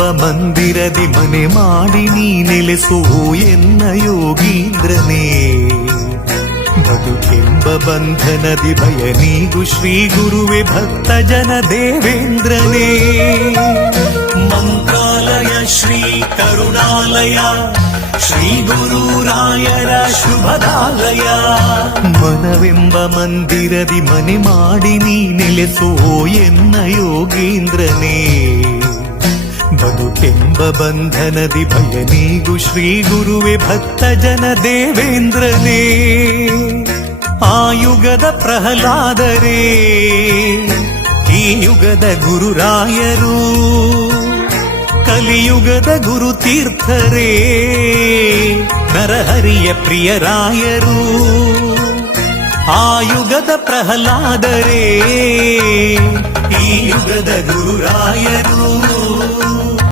ಮಂದಿರದಿ ಮನೆ ಮಾಡಿ ನೀ ನೆಲೆಸೋ ಎನ್ನ ಯೋಗೀಂದ್ರನೇ. ಬದುಕೆಂಬ ಬಂಧನದಿ ಭಯ ನೀಗು ಶ್ರೀ ಗುರುವೆ ಭಕ್ತ ಜನ ದೇವೇಂದ್ರನೇ. ಮಂತ್ರಾಲಯ ಶ್ರೀ ಕರುಣಾಲಯ ಶ್ರೀ ಗುರುರಾಯರ ಶುಭದಾಲಯ. ಮನವೆಂಬ ಮಂದಿರದಿ ಮನೆ ಮಾಡಿ ನೀ ನೆಲೆಸೋ ಎನ್ನ ಯೋಗೀಂದ್ರನೇ. ಬದುಕೆಂಬ ಬಂಧನದಿ ಭಯ ನೀಗು ಶ್ರೀ ಗುರುವೆ ಭಕ್ತ ಜನ ದೇವೇಂದ್ರನೇ. ಆ ಯುಗದ ಪ್ರಹ್ಲಾದರೇ ಈ ಯುಗದ ಗುರುರಾಯರು, ಕಲಿಯುಗದ ಗುರುತೀರ್ಥರೇ ನರಹರಿಯ ಪ್ರಿಯರಾಯರು. ಆ ಯುಗದ ಪ್ರಹ್ಲಾದರೇ ಈ ಯುಗದ ಗುರುರಾಯರು.